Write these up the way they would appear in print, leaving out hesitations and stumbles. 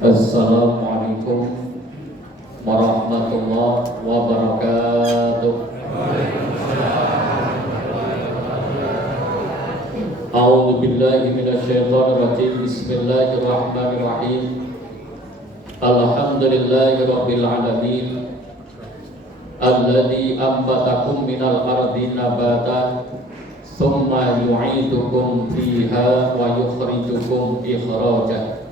Assalamualaikum warahmatullahi wabarakatuh. A'udzu billahi minasyaitonir rajim. Bismillahirrahmanirrahim. Alhamdulillahirabbil alamin. Alladzi ambatakum minal ardi nabata tsumma yu'idukum fiha wa yukhrijukum ikhraja.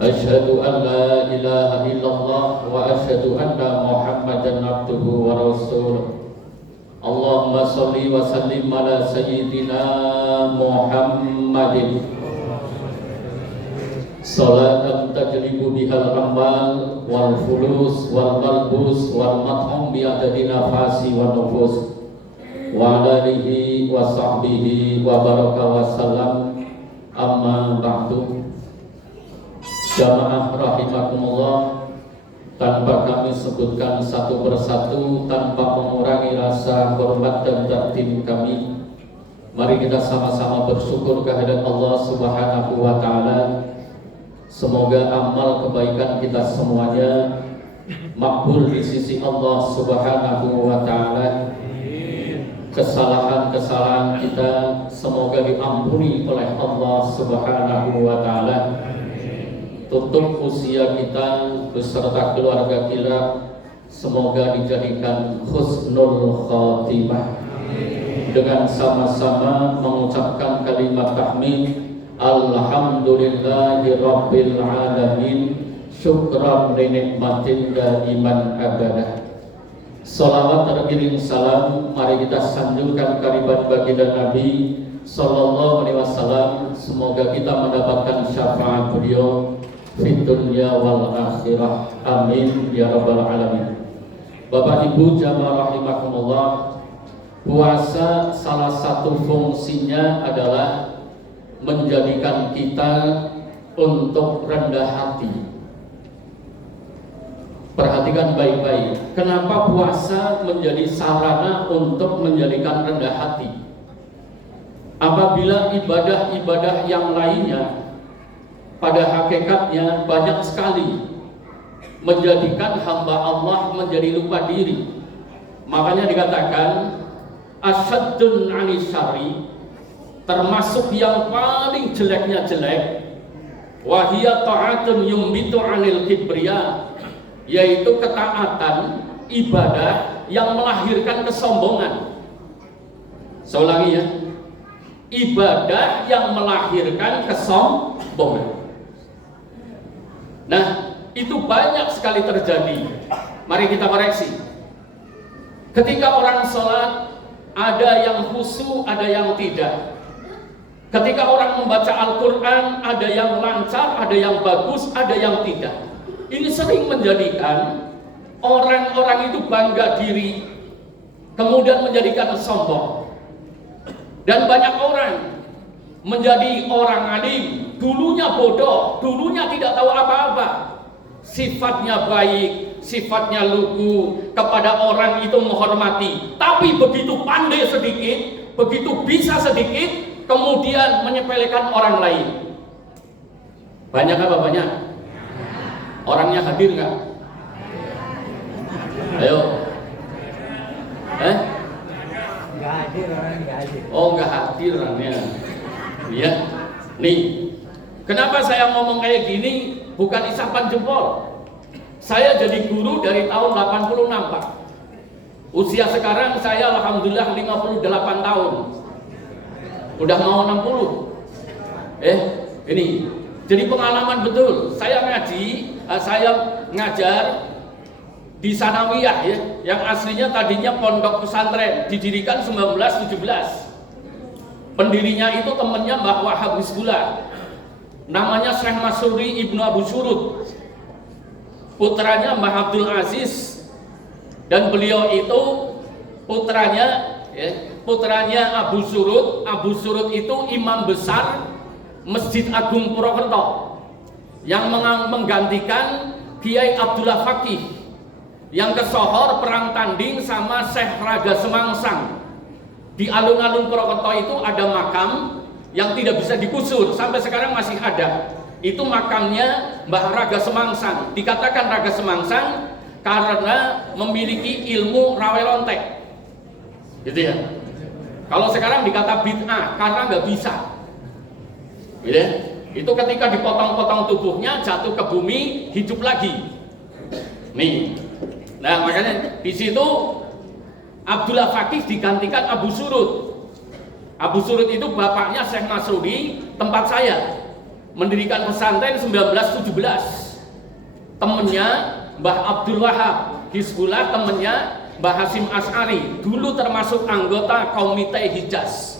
Asyhadu an la ilaha illallah wa asyhadu anna Muhammadan abduhu wa rasuluh. Allahumma shalli wa sallim ala sayyidina Muhammadin salatan tajlibu bihal amal wal fulus wal qalbus wal mathum bi adadi nafasi wa nufus wa alihi wa sahbihi wa baraka wa salam. Amma ba'du. Jamaah rahimakumullah, tanpa kami sebutkan satu persatu, tanpa mengurangi rasa hormat dan takdim kami, mari kita sama-sama bersyukur kehadirat Allah Subhanahu wa Ta'ala. Semoga amal kebaikan kita semuanya makbul di sisi Allah Subhanahu wa Ta'ala. Kesalahan-kesalahan kita semoga diampuni oleh Allah Subhanahu wa Ta'ala. Tutup usia kita beserta keluarga kita semoga dijadikan husnul khotimah. Dengan sama-sama mengucapkan kalimat tahmid, alhamdulillahi rabbil alamin, syukran li nikmatin daiman abadah. Salawat terkirim salam mari kita sanjungkan karibat baginda Nabi sallallahu alaihi wasallam. Semoga kita mendapatkan syafaat beliau fid dunya wal akhirah, amin ya rabbal alamin. Bapak Ibu jamaah rahimakumullah, puasa salah satu fungsinya adalah menjadikan kita untuk rendah hati. Perhatikan baik-baik, kenapa puasa menjadi sarana untuk menjadikan rendah hati? Apabila ibadah-ibadah yang lainnya pada hakikatnya banyak sekali menjadikan hamba Allah menjadi lupa diri. Makanya dikatakan asyaddun anisyari, termasuk yang paling jeleknya jelek, wahiyya ta'atun yumbitu anil kibriya, yaitu ketaatan ibadah yang melahirkan kesombongan. Saya ulangi ya, ibadah yang melahirkan kesombongan. Nah, itu banyak sekali terjadi. Mari kita koreksi. Ketika orang sholat, ada yang khusyuk, ada yang tidak. Ketika orang membaca Al-Quran, ada yang lancar, ada yang bagus, ada yang tidak. Ini sering menjadikan orang-orang itu bangga diri, kemudian menjadikan sombong. Dan banyak orang menjadi orang alim, dulunya bodoh, dulunya tidak tahu apa-apa, sifatnya baik, sifatnya lugu, kepada orang itu menghormati, tapi begitu pandai sedikit, begitu bisa sedikit, kemudian menyepelekan orang lain. Banyak apa banyak? Orangnya hadir nggak? Ayo. Nggak hadir, orang nggak hadir. Oh, nggak hadir orangnya. Ya, nih, kenapa saya ngomong kayak gini? Bukan isapan jempol. Saya jadi guru dari tahun 86 Pak. Usia sekarang saya alhamdulillah 58 tahun. Udah mau 60. Ini jadi pengalaman betul. Saya ngajar di Sanawiyah ya, yang aslinya tadinya pondok pesantren, didirikan 1917. Pendirinya itu temannya Mbah Wahab Hizbullah, namanya Syekh Masuri Ibnu Abu Surut, putranya Mbah Abdul Aziz, dan beliau itu putranya Abu Surut. Abu Surut itu imam besar Masjid Agung Purwokerto yang menggantikan Kiai Abdullah Fakih yang kesohor perang tanding sama Syekh Raga Semangsang. Di alun-alun Purwokerto itu ada makam yang tidak bisa digusur, sampai sekarang masih ada. Itu makamnya Mbah Raga Semangsang. Dikatakan Raga Semangsang karena memiliki ilmu rawe lontek, gitu ya. Kalau sekarang dikata bid'ah karena nggak bisa, gitu ya. Itu ketika dipotong-potong tubuhnya jatuh ke bumi, hidup lagi. Nih, nah makanya di situ Abdullah Fakih digantikan Abu Surut. Abu Surut itu bapaknya Syekh Masrudi, tempat saya mendirikan pesantren 1917. Temennya Mbah Abdul Wahab, Hizbullah temennya Mbah Hasim Asy'ari, dulu termasuk anggota Komite Hijaz.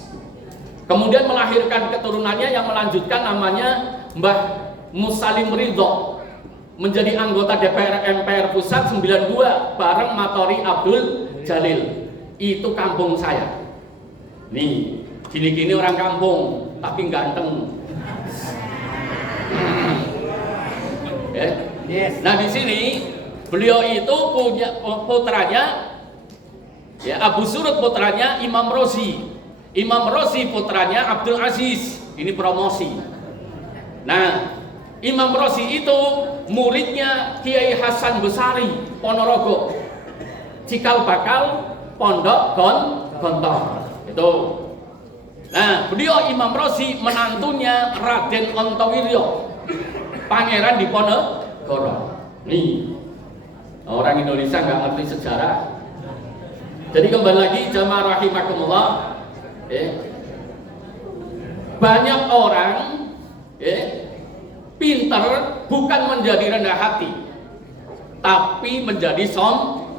Kemudian melahirkan keturunannya yang melanjutkan namanya Mbah Musalim Ridho, menjadi anggota DPR MPR Pusat 92 bareng Matori Abdul Jalil. Itu kampung saya. Nih, gini-gini orang kampung, tapi ganteng. Yes. Nah di sini beliau itu punya putranya, ya Abu Surut putranya Imam Rozi, Imam Rozi putranya Abdul Aziz. Ini promosi. Nah Imam Rozi itu muridnya Kiai Hasan Besari Ponorogo, cikal bakal Pondok Gontor itu. Nah beliau Imam Rozi menantunya Raden Ontowiryo, pangeran di Ponorogo. Nih, orang Indonesia nggak ngerti sejarah. Jadi kembali lagi jamaah rahimakumullah, banyak orang pintar bukan menjadi rendah hati, tapi menjadi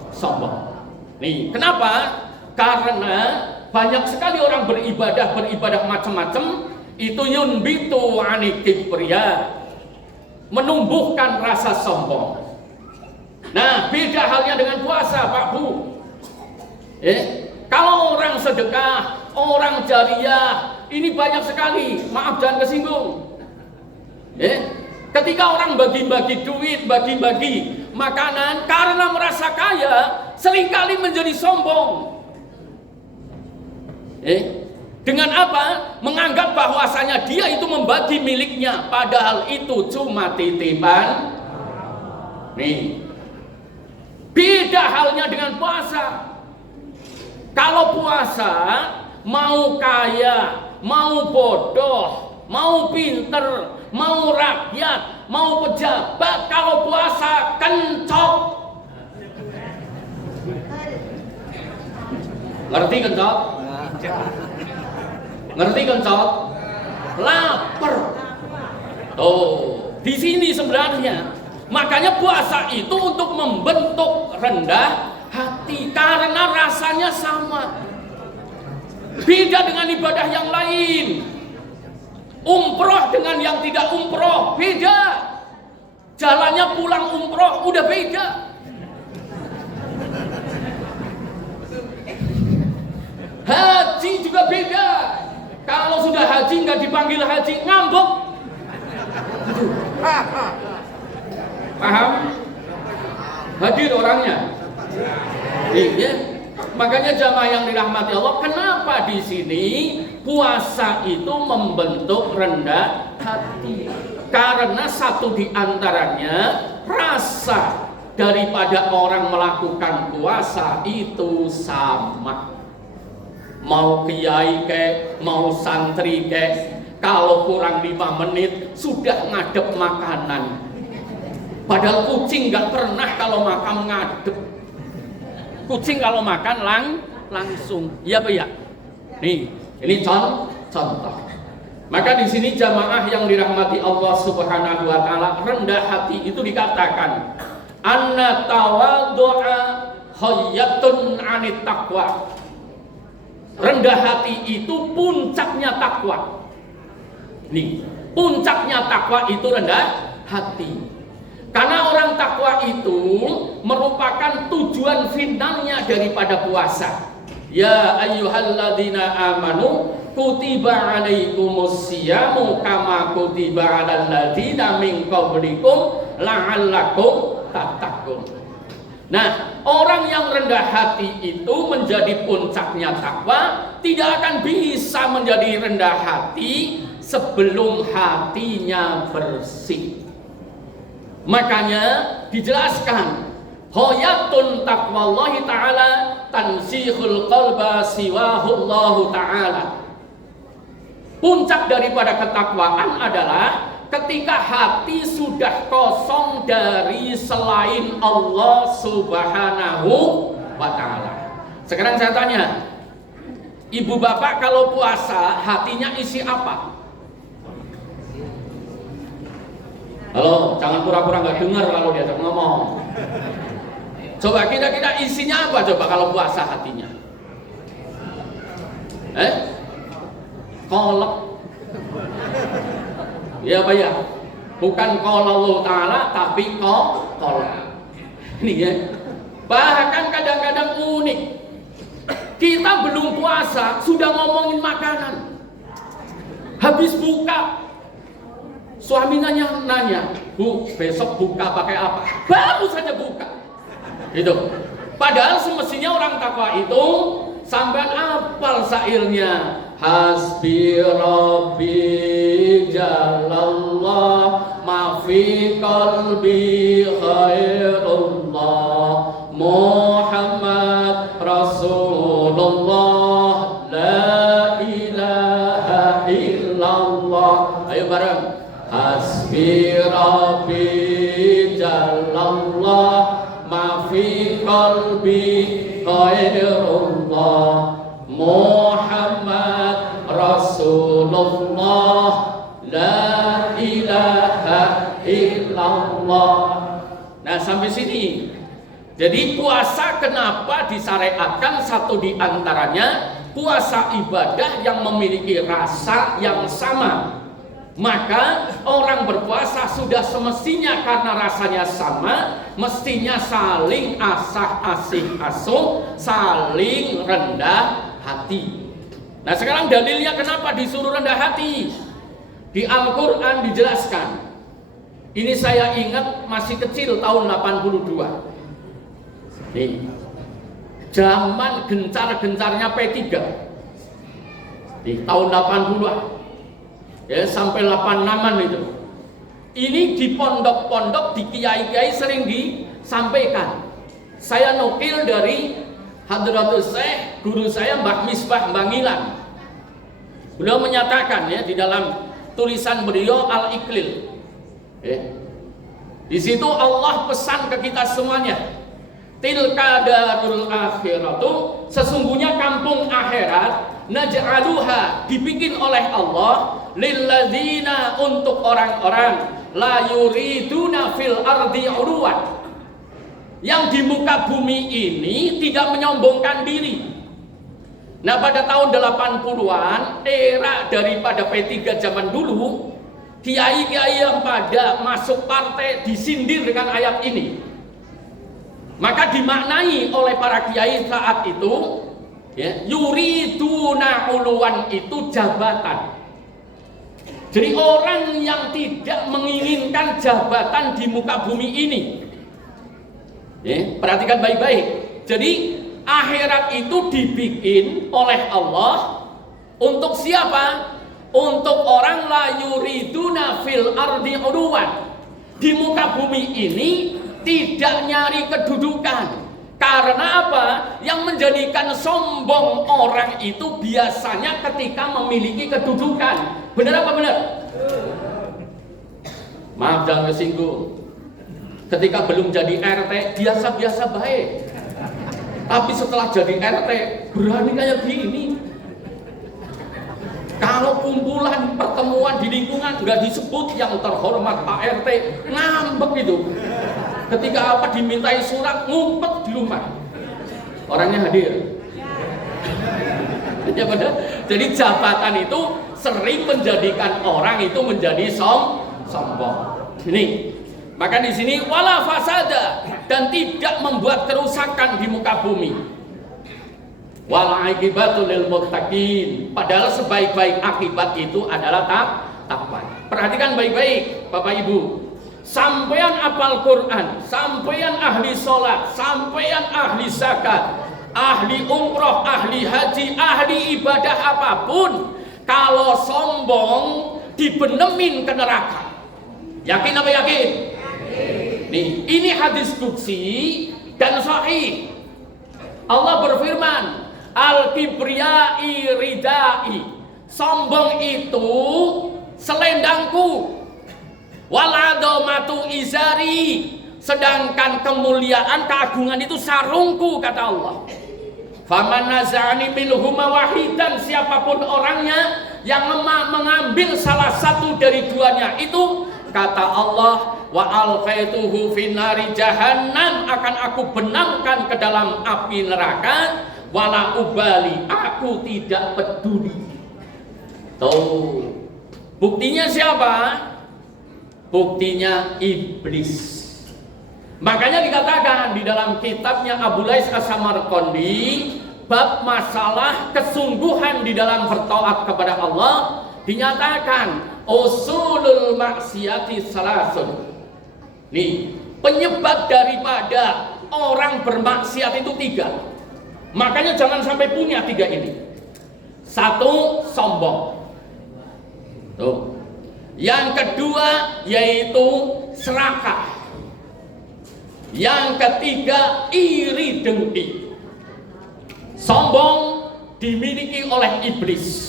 sombong. Nih, kenapa? Karena banyak sekali orang beribadah macam-macam, itu yunbitu anikib pria, menumbuhkan rasa sombong. Nah, beda halnya dengan puasa, Pak Bu. Kalau orang sedekah, orang jariah, ini banyak sekali. Maaf jangan kesinggung. Ketika orang bagi-bagi duit, bagi-bagi makanan karena merasa kaya, seringkali menjadi sombong. Dengan apa? Menganggap bahwasanya dia itu membagi miliknya, padahal itu cuma titipan. Nih, beda halnya dengan puasa. Kalau puasa, mau kaya, mau bodoh, mau pinter, mau rakyat, mau pejabat, kalau puasa kencok. Ngerti kencok? Ngerti kencok? Lapar. Tuh, di sini sebenarnya. Makanya puasa itu untuk membentuk rendah hati karena rasanya sama. Beda dengan ibadah yang lain. Umroh dengan yang tidak umroh beda. Jalannya pulang umroh udah beda. Haji juga beda. Kalau sudah haji nggak dipanggil haji, ngambek. Paham? Hadir orangnya. Iya. Makanya jamaah yang dirahmati Allah, kenapa di sini puasa itu membentuk rendah hati? Karena satu di antaranya rasa daripada orang melakukan puasa itu sama. Mau kiai kek, mau santri kek, kalau kurang 5 menit sudah ngadep makanan. Padahal kucing nggak pernah kalau makan ngadep. Kucing kalau makan langsung. Iya Pak ya? Nih, ini contoh. Maka di sini jamaah yang dirahmati Allah Subhanahu wa taala, rendah hati itu dikatakan anna tawaddu'a hayyatun 'anit taqwa. Rendah hati itu puncaknya takwa. Nih, puncaknya takwa itu rendah hati. Karena orang takwa itu merupakan tujuan finalnya daripada puasa. Ya ayyuhalladzina amanu kutiba alaikumus siyamu kama kutiba alal ladzina min qablikum la'allakum tattaqun. Nah, orang yang rendah hati itu menjadi puncaknya takwa, tidak akan bisa menjadi rendah hati sebelum hatinya bersih. Makanya dijelaskan, hoyatun taqwallahi ta'ala tansihul qalba siwahullahu ta'ala. Puncak daripada ketakwaan adalah ketika hati sudah kosong dari selain Allah Subhanahu wa ta'ala. Sekarang saya tanya, ibu bapak kalau puasa hatinya isi apa? Halo, jangan pura-pura nggak dengar kalau diajak ngomong. Coba kira-kira isinya apa coba kalau puasa hatinya? Kolak. Ya Pak ya, bukan qala ta'ala tapi kolak. Ini ya. Bahkan kadang-kadang unik. Kita belum puasa sudah ngomongin makanan. Habis buka, suami nanya, Bu, besok buka pakai apa? Baru saja buka. Gitu. Padahal semestinya orang takwa itu sampai apal syairnya. Hasbi Rabbi Jalallah ma fi qalbi khairullah Muhammad Rasulullah la ilaha illallah. Ayo bareng. Hasbi Rabbi Jalallah ma fi qalbi khairullah Muhammad Rasulullah la ilaha illallah. Nah sampai sini. Jadi puasa kenapa disyariatkan? Satu di antaranya puasa ibadah yang memiliki rasa yang sama. Maka orang berpuasa sudah semestinya karena rasanya sama, mestinya saling asah-asih asuh, saling rendah hati. Nah sekarang dalilnya kenapa disuruh rendah hati? Di Al-Quran dijelaskan. Ini saya ingat masih kecil tahun 82. Nih, zaman gencar-gencarnya P3 di tahun 80-an. Ya, sampai 86-an itu. Ini di pondok-pondok, di kiai-kiai sering disampaikan. Saya nukil dari Hadratul Syekh, guru saya Mbah Misbah Bangilan. Beliau menyatakan ya di dalam tulisan beliau Al-Iqlil. Ya. Di situ Allah pesan ke kita semuanya. Tilka darul akhiratu, sesungguhnya kampung akhirat, naj'aluha, dibikin oleh Allah, lilladzina, untuk orang-orang, la yuriduna fil ardi uluwan, yang di muka bumi ini tidak menyombongkan diri. Nah pada tahun 80-an, era daripada P3 zaman dulu, kiai-kiai yang pada masuk partai disindir dengan ayat ini. Maka dimaknai oleh para kiai saat itu, ya, yuriduna uluwan itu jabatan. Jadi orang yang tidak menginginkan jabatan di muka bumi ini, ya, perhatikan baik-baik. Jadi akhirat itu dibikin oleh Allah untuk siapa? Untuk orang la yuriduna fil ardi uluwan. Di muka bumi ini tidak nyari kedudukan. Karena apa? Yang menjadikan sombong orang itu biasanya ketika memiliki kedudukan. Benar apa benar? Maaf jangan kesinggung. Ketika belum jadi RT biasa-biasa baik. Tapi setelah jadi RT berani kayak gini. Kalau kumpulan pertemuan di lingkungan nggak disebut yang terhormat Pak RT, ngambek itu. Ketika apa dimintai surat, ngumpet di rumah. Orangnya hadir. Ya benar. Jadi jabatan itu sering menjadikan orang itu menjadi sombong. Ini. Maka di sini wala fasada, dan tidak membuat kerusakan di muka bumi. Wal aqibatu lil muttaqin. Padahal sebaik-baik akibat itu adalah takwa. Perhatikan baik-baik Bapak Ibu. sampean apal Quran, sampean ahli sholat, sampean ahli zakat, ahli umroh, ahli haji, ahli ibadah apapun, kalau sombong dibenemin ke neraka. Yakin apa yakin? Nih, ini hadis qudsi dan sahih. Allah berfirman, al-kibriyai ridai, sombong itu selendangku, waladhamatu izari, sedangkan kemuliaan keagungan itu sarungku, kata Allah. Faman nazani minhuma wahidan, siapapun orangnya yang mengambil salah satu dari duanya itu, kata Allah, wa alqaituhu finari jahannam, akan aku benamkan ke dalam api neraka, wala ubali, aku tidak peduli. Tuh, buktinya siapa? Buktinya iblis. Makanya dikatakan di dalam kitabnya Abu Lais As-Samarqandi, bab masalah kesungguhan di dalam bertaat kepada Allah, dinyatakan usulul maksiati salasun. Nih, penyebab daripada orang bermaksiat itu 3. Makanya jangan sampai punya 3 ini. 1, sombong. Tuh. Yang kedua yaitu serakah. Yang ketiga iri dengki. Sombong dimiliki oleh iblis.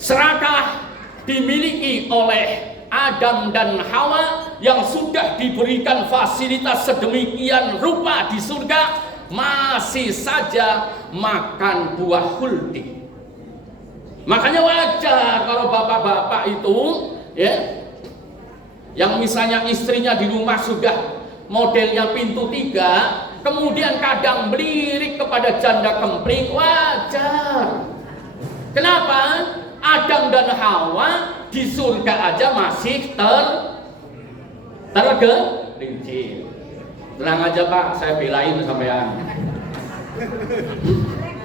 Serakah dimiliki oleh Adam dan Hawa yang sudah diberikan fasilitas sedemikian rupa di surga, masih saja makan buah khuldi. Makanya wajar kalau bapak-bapak itu ya, yang misalnya istrinya di rumah sudah modelnya pintu 3, kemudian kadang melirik kepada janda kempling, wajar. Kenapa? Adam dan Hawa di surga aja masih tergelincir. Tenang aja Pak, saya belain sampean.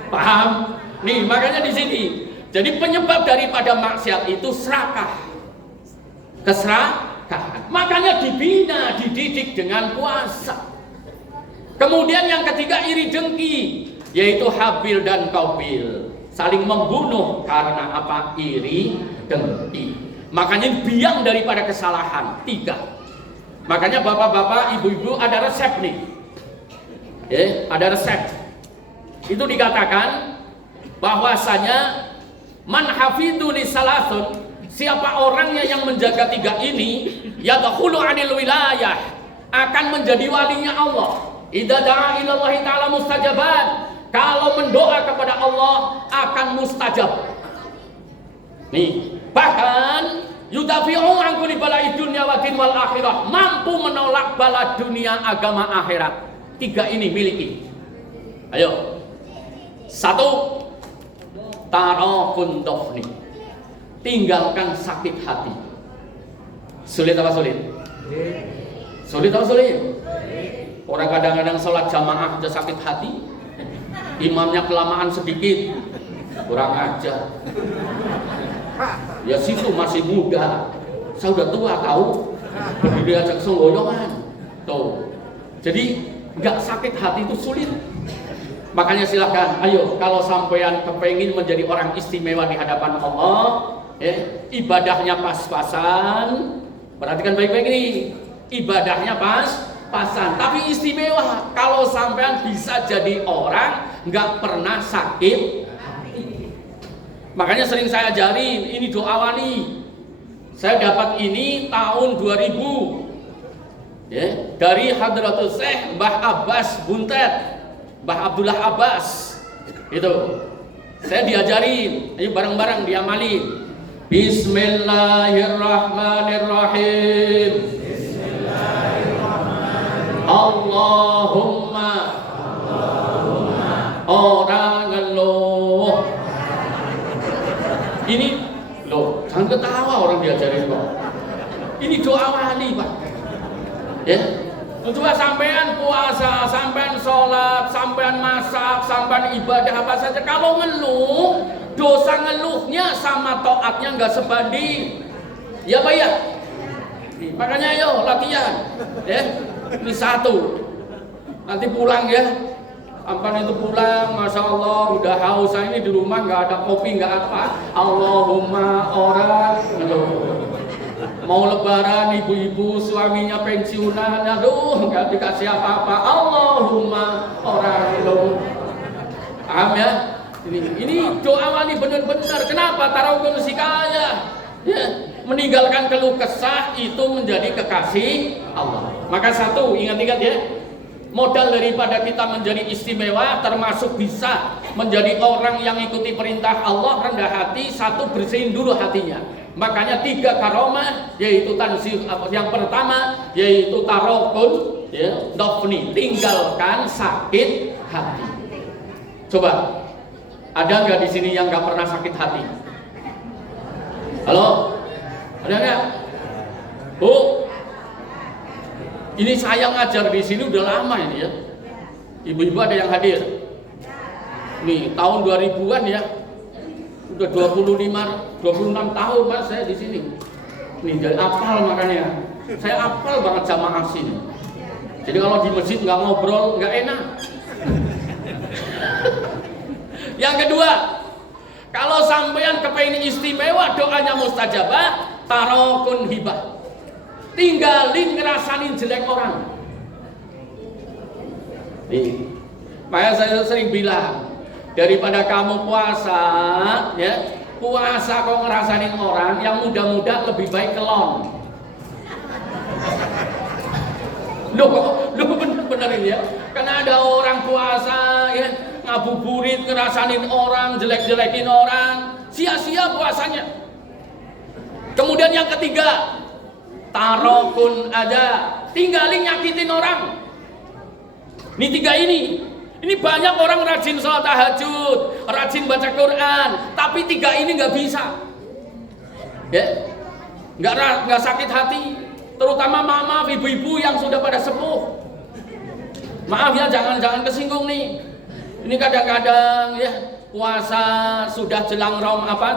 Paham? Nih, makanya di sini. Jadi penyebab daripada maksiat itu serakah. Keserakahan. Makanya dibina, dididik dengan puasa. Kemudian yang ketiga iri dengki, yaitu Habil dan Qabil. Saling membunuh karena apa? Iri dengki. Makanya biang daripada kesalahan 3. Makanya bapak-bapak, ibu-ibu ada resep nih. Ada resep. Itu dikatakan bahwasanya man hafidhu li salasun, siapa orangnya yang menjaga 3 ini, yadkhulu 'anil wilayah, akan menjadi walinya Allah. Idza da'a ila Allah ta'ala mustajaban, kalau mendoa kepada Allah akan mustajab. Nih, bahkan yudafi'u an kulli bala'i dunya wa din wal akhirah, mampu menolak bala dunia, agama, akhirat. 3 ini miliki. Ayo. 1, tarokun dofni, tinggalkan sakit hati. Sulit apa sulit? Sulit apa sulit? Orang kadang-kadang sholat jamaah aja sakit hati, imamnya kelamaan sedikit, kurang ajar. Ya situ masih muda, saya udah tua tahu, berdiri aja kesenggoyongan. Tuh, jadi nggak sakit hati itu sulit. Makanya silahkan, ayo kalau sampean kepengin menjadi orang istimewa di hadapan Allah, ibadahnya pas-pasan, perhatikan baik-baik ini, ibadahnya pas-pasan, tapi istimewa. Kalau sampean bisa jadi orang nggak pernah sakit. Makanya sering saya ajarin, ini doa wali. Saya dapat ini tahun 2000, dari Hadratus Syekh Mbah Abbas Buntet, Mbah Abdullah Abbas, itu saya diajarin, ayo bareng-bareng diamalin. Bismillahirrahmanirrahim. Allahumma orang ngeluh. Ini loh, jangan ketawa orang diajarin kok. Ini doa wali Pak. Ya. Coba sampean puasa, sampean sholat, sampean masak, sampean ibadah apa saja, kalau ngeluh, dosa ngeluhnya sama taatnya nggak sebanding. Ya Pak ya? Nih, makanya ayo latihan. Ya. Ini satu. Nanti pulang ya. Ampan itu pulang, masya Allah udah haus. Ini di rumah nggak ada kopi, nggak apa. Allahumma orang, mau lebaran ibu-ibu suaminya pensiunan, aduh nggak dikasih apa-apa. Allahumma orang, paham ya? Ini doa wali benar-benar. Kenapa? Tarawih si kaya. Ya, meninggalkan keluh kesah itu menjadi kekasih Allah. Maka satu, ingat-ingat ya. Modal daripada kita menjadi istimewa termasuk bisa menjadi orang yang ikuti perintah Allah, rendah hati. Satu, bersihin dulu hatinya. Makanya 3 karomah, yaitu tansih. Yang pertama yaitu tarokun, ya, dofni, tinggalkan sakit hati. Coba, ada nggak di sini yang nggak pernah sakit hati? Halo, ada nggak? Bu, ini saya ngajar di sini udah lama ini ya. Ibu-ibu ada yang hadir. Nih, tahun 2000-an ya. Udah 26 tahun Mas saya di sini. Nih, jadi apal makanya. Saya apal banget jamaah sini. Jadi kalau di masjid nggak ngobrol, nggak enak. Yang kedua, kalau sampean kepengen istimewa, doanya mustajabah, tarokun hibah. Tinggalin ngerasain jelek orang. Nih, makanya saya sering bilang, daripada kamu puasa, ya, puasa kok ngerasain orang, yang muda-muda lebih baik kelon. Loh bener-bener ini ya. Karena ada orang puasa, ya, ngabuburit, ngerasain orang, jelek-jelekin orang, sia-sia puasanya. Kemudian yang ketiga, tarokun ada, tinggalin nyakitin orang. Ini 3 ini banyak orang rajin sholat tahajud, rajin baca Quran, tapi 3 ini nggak bisa. Ya, nggak sakit hati, terutama mama, ibu-ibu yang sudah pada sepuh. Maaf ya, jangan kesinggung nih. Ini kadang-kadang ya puasa sudah jelang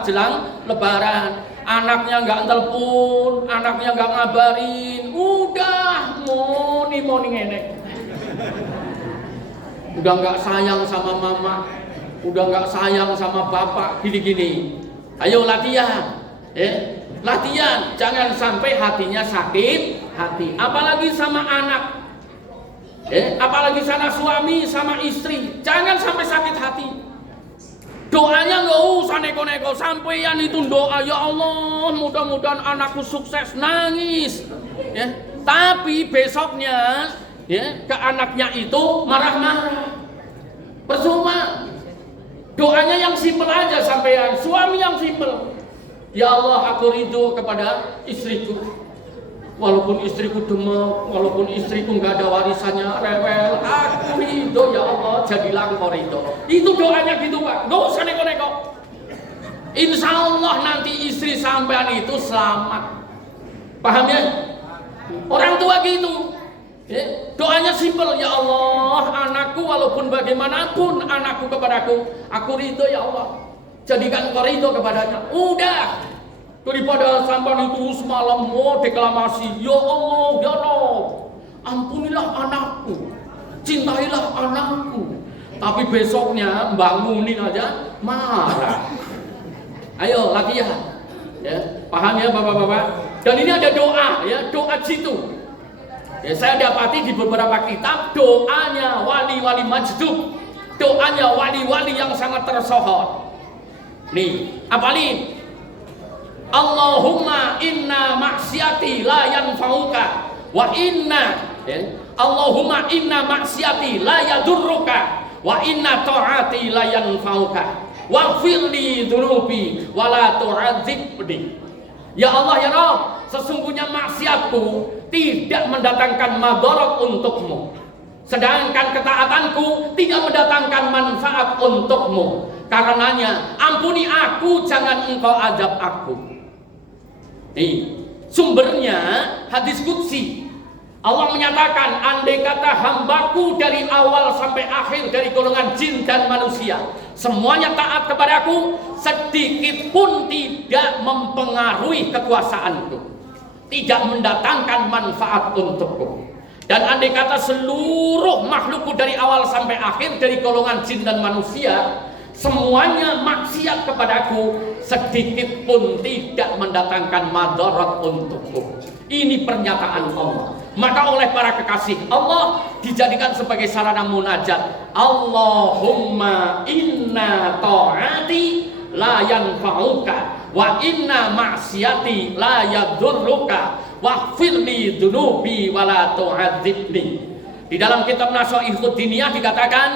jelang Lebaran, anaknya nggak telepon, anaknya nggak ngabarin, udah moni ngenek. Udah nggak sayang sama mama, udah nggak sayang sama bapak, gini-gini. Ayo latihan, latihan, jangan sampai hatinya sakit hati. Apalagi sama anak, apalagi sama suami, sama istri, jangan sampai sakit hati. Doanya nggak usah neko-neko, sampeyan itu doa, ya Allah, mudah-mudahan anakku sukses, nangis. Ya, tapi besoknya, ya, ke anaknya itu marah-marah, percuma. Doanya yang simpel aja sampean, suami yang simpel. Ya Allah, aku ridho kepada istriku, walaupun istriku demek, walaupun istriku nggak ada warisannya, rewel, aku ridho ya Allah, jadilah engkau ridho. Itu doanya gitu Pak, nggak usah neko-neko. Insya Allah nanti istri sampean itu selamat. Paham ya? Orang tua gitu. Doanya simpel, ya Allah, anakku walaupun bagaimanapun anakku kepadaku, aku ridho ya Allah, jadikan engkau ridho kepadanya. Udah, daripada sampai itu semalam deklamasi, ya Allah, ya Allah, ampunilah anakku, cintailah anakku, tapi besoknya bangunin aja marah. Ayo latihan, ya, paham ya bapak-bapak? Dan ini ada doa, ya, doa jitu. Ya, saya dapati di beberapa kitab doanya wali-wali majdub, doanya wali-wali yang sangat tersohor. Nih, apalin? Allahumma inna maksiati la yanfa'uka wa inna, Allahumma inna maksiati la yadurruka wa inna ta'ati la yanfa'uka waghfir li dzunubi wa la tu'adzibni. Ya Allah ya Rabb, sesungguhnya maksiatku tidak mendatangkan madarat untukmu, sedangkan ketaatanku tidak mendatangkan manfaat untukmu. Karenanya ampuni aku, jangan engkau azab aku. Nih, sumbernya hadis qudsi. Allah menyatakan, andai kata hambaku dari awal sampai akhir, dari golongan jin dan manusia, semuanya taat kepadaku, sedikit pun tidak mempengaruhi kekuasaanku, tidak mendatangkan manfaat untukku. Dan andai kata seluruh makhlukku dari awal sampai akhir, dari golongan jin dan manusia, semuanya maksiat kepadaku, sedikit pun tidak mendatangkan madarat untukku. Ini pernyataan Allah. Maka oleh para kekasih Allah dijadikan sebagai sarana munajat. Allahumma inna ta'ati la yanfa'uka wa inna ma'siyati la yadurruka waghfirli dzunubi wa la tu'adzibni. Di dalam kitab Nashaikhud Diniyah dikatakan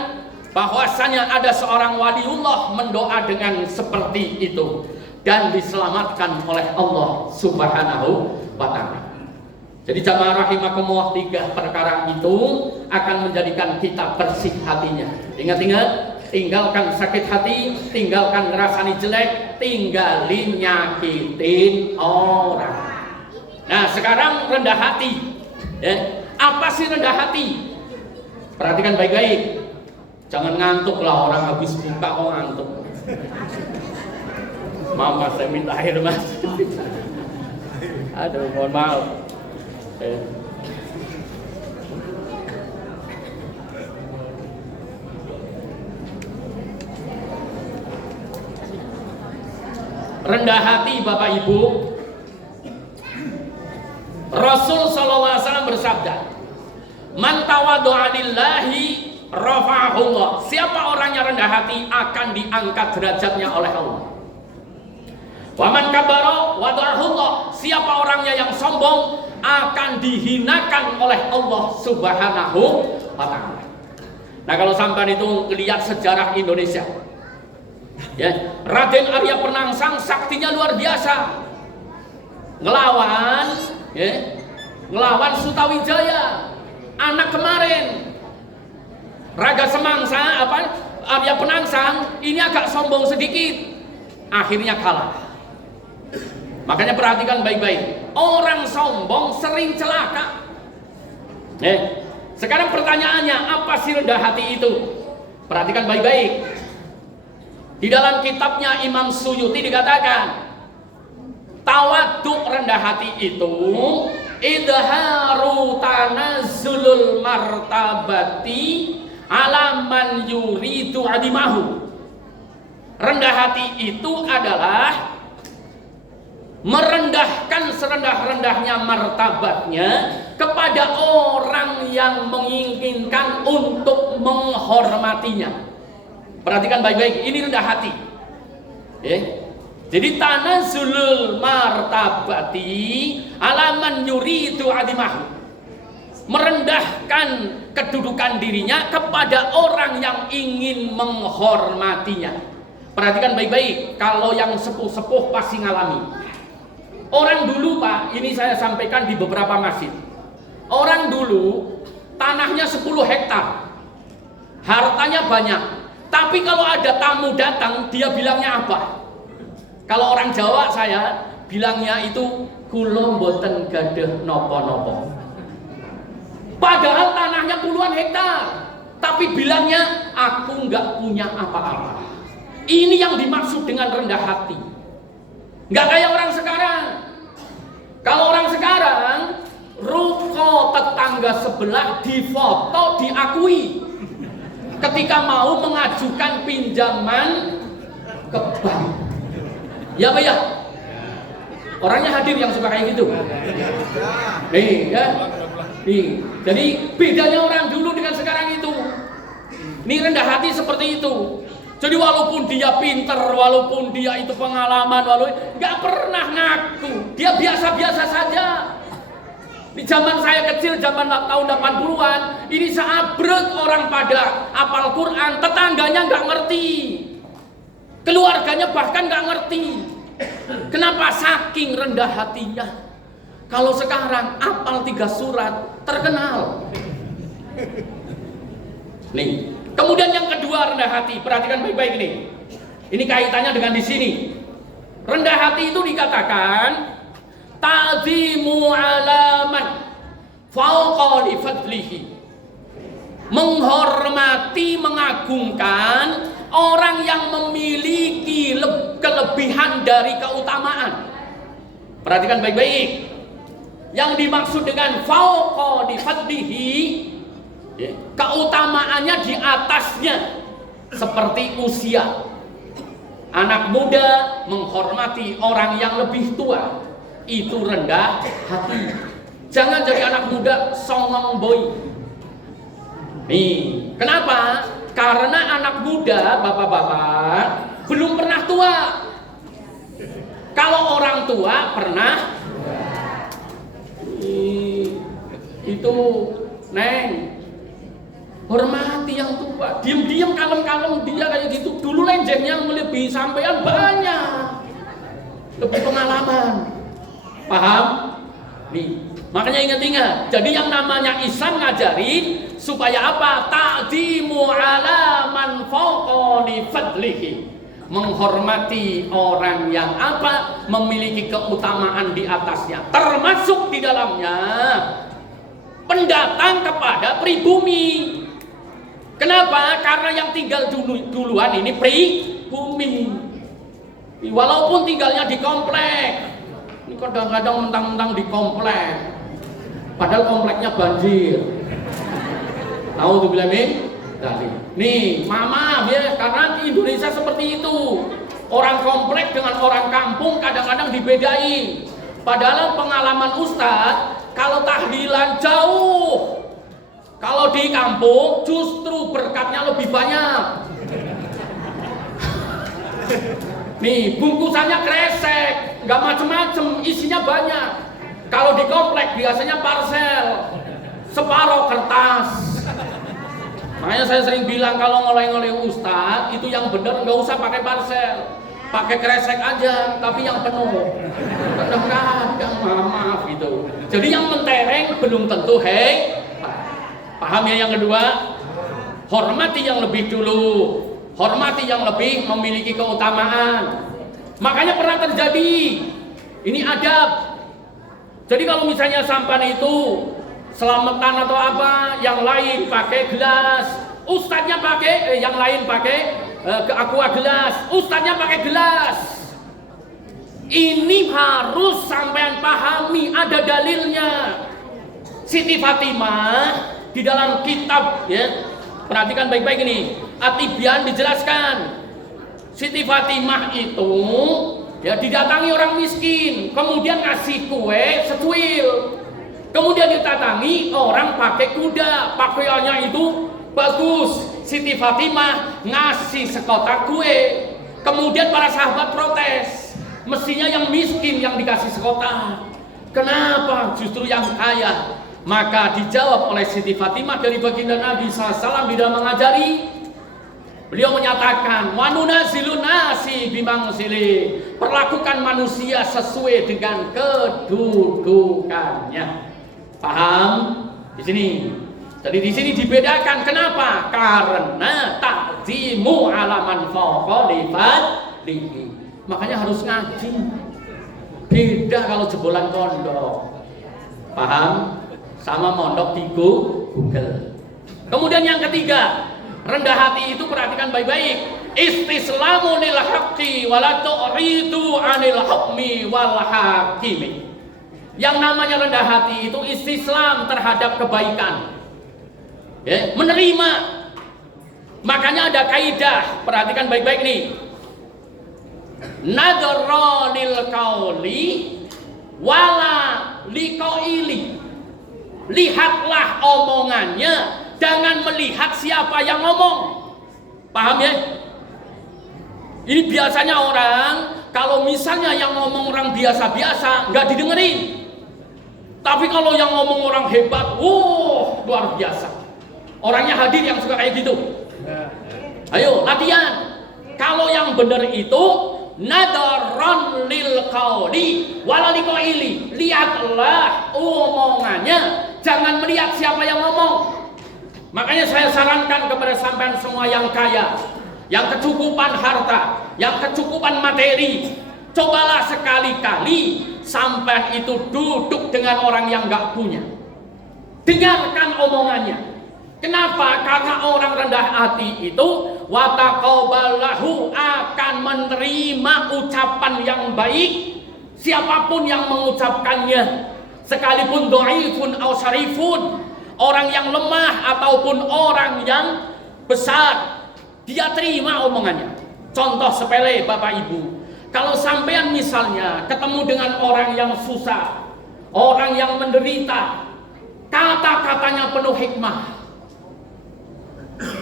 bahwasanya ada seorang waliullah mendoa dengan seperti itu dan diselamatkan oleh Allah Subhanahu wa ta'ala. Jadi jamaah rahimakumullah, 3 perkara itu akan menjadikan kita bersih hatinya. Ingat-ingat, tinggalkan sakit hati, tinggalkan ngerasani jelek, tinggalin nyakitin orang. Nah sekarang rendah hati. Apa sih rendah hati? Perhatikan baik-baik. Jangan ngantuk lah, orang habis buka kok ngantuk. Maaf mas, saya minta air mas. Aduh, mohon maaf. Rendah hati Bapak Ibu. Rasul SAW bersabda, man tawadhu'a lillahi rafa'ahullah. Siapa orang yang rendah hati akan diangkat derajatnya oleh Allah. Wa man kabara wada'ahullah. Siapa orangnya yang sombong akan dihinakan oleh Allah Subhanahu wa ta'ala. Nah kalau sampai itu lihat sejarah Indonesia, ya, Raden Arya Penangsang saktinya luar biasa, ngelawan, ya, ngelawan Sutawijaya, anak kemarin. Raga Semangsa, Arya Penangsang ini agak sombong sedikit, akhirnya kalah. Makanya perhatikan baik-baik, orang sombong sering celaka. Sekarang pertanyaannya, apa sih rendah hati itu? Perhatikan baik-baik. Di dalam kitabnya Imam Suyuti dikatakan, tawadhu rendah hati itu idharu tanazzulul martabati ala man yuridu adimahu. Rendah hati itu adalah merendahkan serendah-rendahnya martabatnya kepada orang yang menginginkan untuk menghormatinya. Perhatikan baik-baik, ini rendah hati. Jadi tanazzulul martabati ala man yuridu adimahu, merendahkan kedudukan dirinya kepada orang yang ingin menghormatinya. Perhatikan baik-baik, kalau yang sepuh-sepuh pasti ngalami. Orang dulu Pak, ini saya sampaikan di beberapa masjid. Orang dulu tanahnya 10 hektar, hartanya banyak. Tapi kalau ada tamu datang, dia bilangnya apa? Kalau orang Jawa saya bilangnya itu kula mboten gadah nopo-nopo. Padahal tanahnya puluhan hektar, tapi bilangnya aku nggak punya apa-apa. Ini yang dimaksud dengan rendah hati. Nggak kayak orang sekarang. Kalau orang sekarang, ruko tetangga sebelah difoto, diakui ketika mau mengajukan pinjaman ke bank. Ya Pak ya? Orangnya hadir yang suka kayak gitu. Nih ya. Nih, jadi bedanya orang dulu dengan sekarang itu. Ini rendah hati seperti itu. Jadi walaupun dia pinter, walaupun dia itu pengalaman, walaupun nggak pernah ngaku, dia biasa-biasa saja. Di zaman saya kecil, zaman tahun 80-an, ini seabrek orang pada apal Quran, tetangganya nggak ngerti, keluarganya bahkan nggak ngerti. Kenapa? Saking rendah hatinya. Kalau sekarang apal 3 surat terkenal. Nih. Kemudian yang kedua rendah hati, perhatikan baik-baik nih. Ini kaitannya dengan di sini. Rendah hati itu dikatakan ta'zimu alaman fauqa li fadlihi. Menghormati, mengagungkan orang yang memiliki kelebihan dari keutamaan. Perhatikan baik-baik. Yang dimaksud dengan fauqa di fadlihi, keutamaannya di atasnya, seperti usia. Anak muda menghormati orang yang lebih tua, itu rendah hati. Jangan jadi anak muda songong boy. Nih, kenapa? Karena anak muda, bapak-bapak, belum pernah tua. Kalau orang tua pernah. Itu Neng, hormati yang tua. Diam-diam kalem-kalem dia kayak gitu. Dulu lenjengnya melebihi sampean banyak, lebih pengalaman. Paham? Nih, makanya ingat-ingat. Jadi yang namanya Islam ngajarin supaya apa? Ta'zimu ala man fawqa li fadlihi. Menghormati orang yang apa? Memiliki keutamaan di atasnya. Termasuk di dalamnya pendatang kepada pribumi. Kenapa? Karena yang tinggal duluan ini pribumi. Walaupun tinggalnya di komplek. Ini kadang-kadang mentang-mentang di komplek, padahal kompleknya banjir. Tahu tuh bilangin? Nih, maaf ya, karena di Indonesia seperti itu. Orang komplek dengan orang kampung kadang-kadang dibedain. Padahal pengalaman Ustadz, kalau tahlilan jauh, kalau di kampung justru berkatnya lebih banyak. Nih, bungkusannya kresek, nggak macem-macem, isinya banyak. Kalau di komplek biasanya parcel, separuh kertas. Makanya saya sering bilang kalau ngoleh-ngoleh Ustadz itu yang bener nggak usah pakai parcel, pakai kresek aja, tapi yang penuh. Kadang-kadang maaf gitu. Jadi yang mentereng belum tentu paham ya. Yang kedua, hormati yang lebih dulu, hormati yang lebih memiliki keutamaan. Makanya pernah terjadi, ini adab. Jadi kalau misalnya sampan itu selamatan atau apa, yang lain pakai gelas, ustadznya pakai, yang lain pakai ke aqua gelas, ustadznya pakai gelas. Ini harus sampean pahami, ada dalilnya. Siti Fatimah di dalam kitab ya, perhatikan baik-baik ini, At-Tibyan dijelaskan. Siti Fatimah itu ya didatangi orang miskin, kemudian ngasih kue secuil. Kemudian didatangi orang pakai kuda, pakaiannya itu bagus. Siti Fatimah ngasih sekotak kue. Kemudian para sahabat protes, mestinya yang miskin yang dikasih sekotak, kenapa justru yang kaya? Maka dijawab oleh Siti Fatimah dari baginda Nabi SAW di dalam mengajari. Beliau menyatakan, wanunazilun nasi bimangsili, perlakukan manusia sesuai dengan kedudukannya. Paham? Di sini. Jadi di sini dibedakan. Kenapa? Karena ta'zimu ala man fawqa li fadlihi. Makanya harus ngaji. Beda kalau jebolan pondok. Paham? Sama mondok di Google. Kemudian yang ketiga, rendah hati itu perhatikan baik-baik. Istislamu lil haqqi wa la tu'ridu 'anil hukmi wal hakimi. Yang namanya rendah hati itu istislam terhadap kebaikan. Ya, menerima. Makanya ada kaidah, perhatikan baik-baik nih. Nadhara lil qauli wala liqaili. Lihatlah omongannya, jangan melihat siapa yang ngomong. Paham ya? Ini biasanya orang kalau misalnya yang ngomong orang biasa-biasa nggak didengerin. Tapi kalau yang ngomong orang hebat, luar biasa. Orangnya hadir yang suka kayak gitu. Ayo latihan. Kalau yang benar itu nadaron lil qauli wala liqaili. Lihatlah omongannya, jangan melihat siapa yang ngomong. Makanya saya sarankan kepada sampean semua yang kaya, yang kecukupan harta, yang kecukupan materi, cobalah sekali-kali sampean itu duduk dengan orang yang nggak punya. Dengarkan omongannya. Kenapa? Karena orang rendah hati itu wataqabalahu akan menerima ucapan yang baik, siapapun yang mengucapkannya. sekalipun dhaifun aw syarifun, orang yang lemah ataupun orang yang besar, dia terima omongannya. Contoh sepele Bapak Ibu, kalau sampean misalnya ketemu dengan orang yang susah, orang yang menderita, kata-katanya penuh hikmah.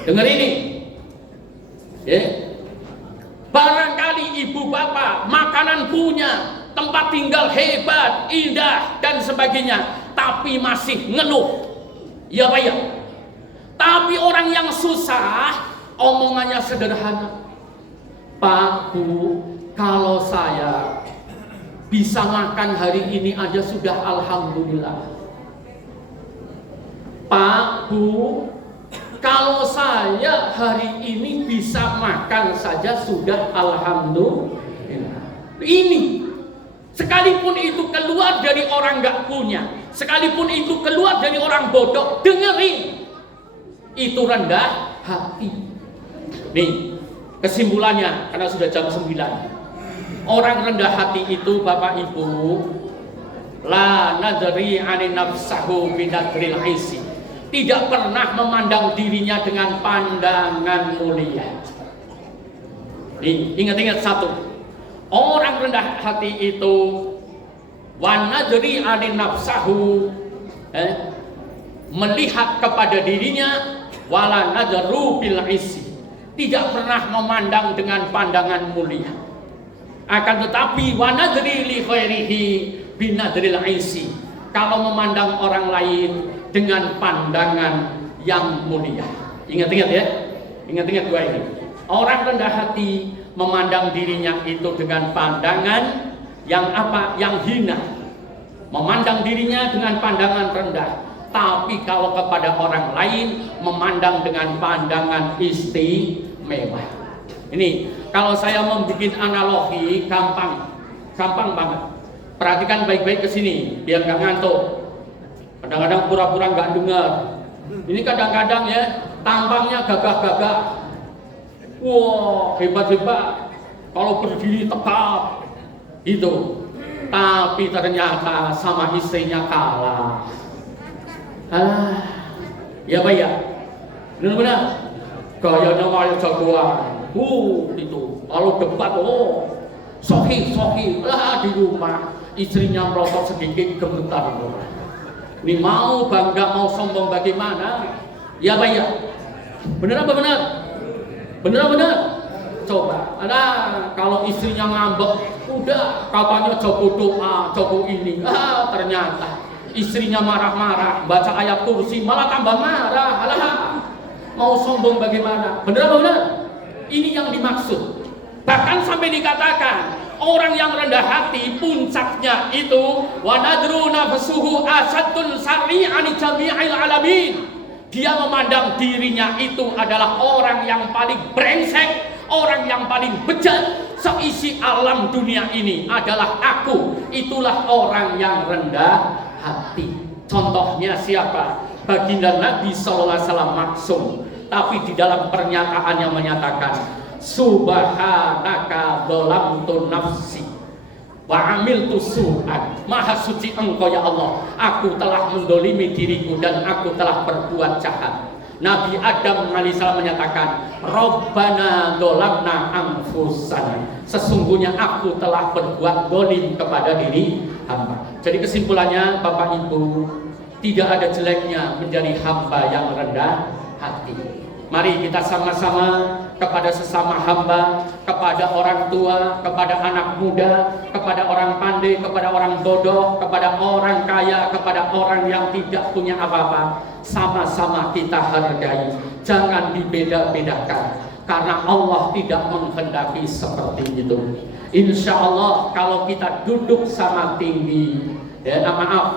Dengar ini, ya. Barangkali ibu bapak makanan punya, tempat tinggal hebat, indah dan sebagainya, tapi masih ngeluh. Ya Pak ya. Tapi orang yang susah, omongannya sederhana. Pak, Bu, kalau saya bisa makan hari ini aja sudah alhamdulillah. Pak, Bu, kalau saya hari ini bisa makan saja sudah alhamdulillah. Ini sekalipun itu keluar dari orang gak punya, sekalipun itu keluar dari orang bodoh, dengerin. Itu rendah hati. Nih, kesimpulannya karena sudah jam 9. Orang rendah hati itu Bapak Ibu, la nadri anin nafsahu binadril aisi, tidak pernah memandang dirinya dengan pandangan mulia. Nih, ingat-ingat satu. Orang rendah hati itu wa nadri anin nafsahu, melihat kepada dirinya, wala nadru bil isi, tidak pernah memandang dengan pandangan mulia. Akan tetapi wa nadri li khairihi binadril isi, kalau memandang orang lain dengan pandangan yang mulia. Ingat-ingat ya, ingat-ingat dua ini. Orang rendah hati memandang dirinya itu dengan pandangan yang apa? Yang hina. Memandang dirinya dengan pandangan rendah. Tapi kalau kepada orang lain memandang dengan pandangan istimewa. Ini kalau saya membuat analogi gampang banget. Perhatikan baik-baik ke sini biar nggak ngantuk. Kadang-kadang pura-pura nggak dengar. Ini kadang-kadang ya tampangnya gagah-gagah. Wah, hebat-hebat. Kalau berdiri tegap itu. Tapi ternyata sama istrinya kalah. Ya Pak ya. Benar-benar. Gayanya kayak jagoan. Itu. Kalau debat, sohi lah di rumah. Istrinya melotot sedikit gemetar. Ini mau bangga, mau sombong bagaimana? Ya Pak ya. Benar apa benar? Benar. Coba. Kalau istrinya ngambek, udah katanya jago doa, jago ini. Ternyata istrinya marah-marah, baca ayat kursi malah tambah marah. Mau sombong bagaimana? Benar apa benar? Ini yang dimaksud. Bahkan sampai dikatakan orang yang rendah hati puncaknya itu wa nadru nafsuhu asaddun sari'an jami'il alamin. Dia memandang dirinya itu adalah orang yang paling brengsek, orang yang paling bejat seisi alam dunia ini adalah aku. Itulah orang yang rendah hati. Contohnya siapa? Baginda Nabi sallallahu alaihi wasallam maksum, tapi di dalam pernyataannya menyatakan subhanaka dzalamtu nafsi wa amiltu su'an. Maha suci engkau ya Allah, aku telah mendolimi diriku dan aku telah berbuat jahat. Nabi Adam alaihissalam menyatakan Rabbana dzalamna anfusana, sesungguhnya aku telah berbuat dolim kepada diri hamba. Jadi kesimpulannya Bapak Ibu, tidak ada jeleknya menjadi hamba yang rendah hati. Mari kita sama-sama kepada sesama hamba, kepada orang tua, kepada anak muda, kepada orang pandai, kepada orang bodoh, kepada orang kaya, kepada orang yang tidak punya apa-apa, sama-sama kita hargai. Jangan dibeda-bedakan, karena Allah tidak menghendaki seperti itu. Insya Allah kalau kita duduk sama tinggi,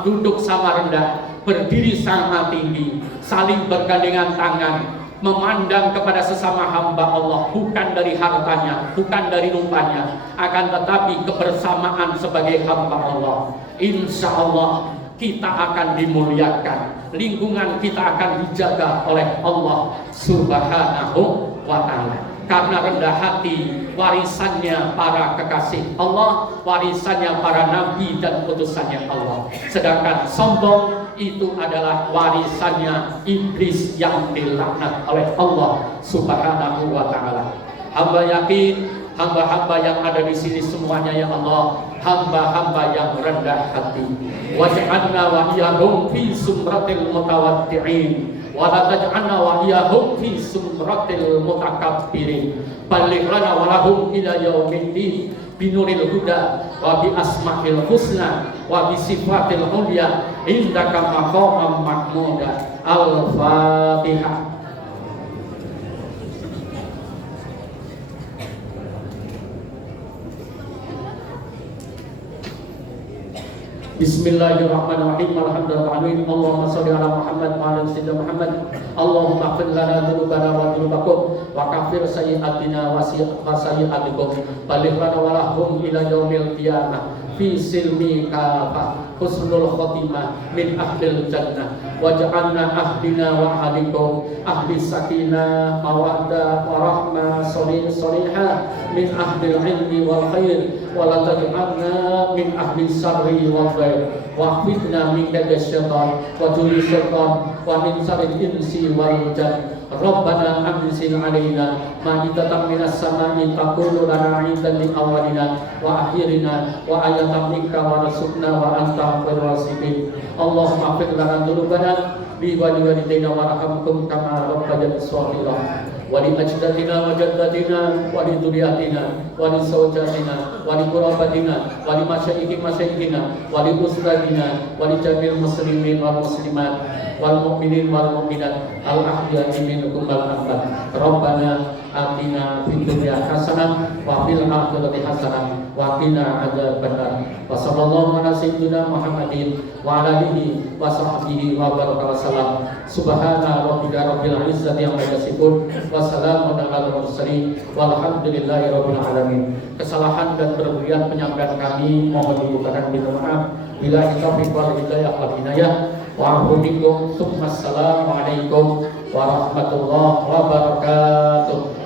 duduk sama rendah, berdiri sama tinggi, saling bergandengan tangan, memandang kepada sesama hamba Allah, bukan dari hartanya, bukan dari rupanya, akan tetapi kebersamaan sebagai hamba Allah. Insya Allah kita akan dimuliakan, lingkungan kita akan dijaga oleh Allah Subhanahu wa ta'ala. karena rendah hati warisannya para kekasih Allah, warisannya para nabi dan utusannya Allah. Sedangkan sombong itu adalah warisannya iblis yang dilaknat oleh Allah Subhanahu wa taala. Hamba yakin hamba-hamba yang ada di sini semuanya ya Allah, hamba-hamba yang rendah hati. Waj'alna wa iyahum fi sumratil mutawaddi'in wa la taj'alna wa iyahum fi sumratil mutakabbirin. Balligh lana wa lahum ila yaumiddin binuril huda wa bi asma'il husna wa bi sifatil ulya indaka maqamam mahmuda. Al-Fatihah. Bismillahirrahmanirrahim. Alhamdulillahirabbil alamin. Allahumma shalli ala Muhammad wa ala sayyidina Muhammad. Allahumma ighfir lana dzunubana wa dzunubakum wa kaffir sayyi'atina wa sayyi'atikum. Balligh lana wa lahum ila yaumil qiyamah fi silmi kafah husnul khotimah min ahlil jannah waj'alna ahdina wa ahlikum ahli sakinah mawaddah wa rahmah solihah min ahlil ilmi wal khair wa la taj'alna min ahli syarri wal khair wa fitna min kaidi syaitan wa juri syaitan wa min syarril insi wal jan. Rabbana anzil alaina ma'idatan minas sama'i takunu lana 'idan li awwalina wa akhirina wa ayatan minka wa rasulna wa anta khairur raziqin. Allahumma ighfir lana dzunubana bi walidayna warhamhum kama rabbayana shaghira wa li ajdadina wa jaddatina wa li dhurriyyatina wa li zawjatina wa li qurabatina wa li masyayikhina wa li ustadina wa li jami'il muslimin wal muslimat wal mu'minin wal mu'minat al ahya'i minhum wal amwat. Rabbana atina fid dunya hasanah wa fil akhirati hasanah wa qina adzabannar. Wa sallallahu ala sayyidina Muhammadin wa ala alihi wa sahbihi wa baraka wasallam. Subhana rabbika rabbil izzati amma yasifun wa salamun alal mursalin walhamdulillahi rabbil alamin. Kesalahan dan kerugian penyampaian kami mohon dibukakan pintu maaf. Bila taufiq wal hidayah wal inayah. Assalamualaikum warahmatullahi wabarakatuh.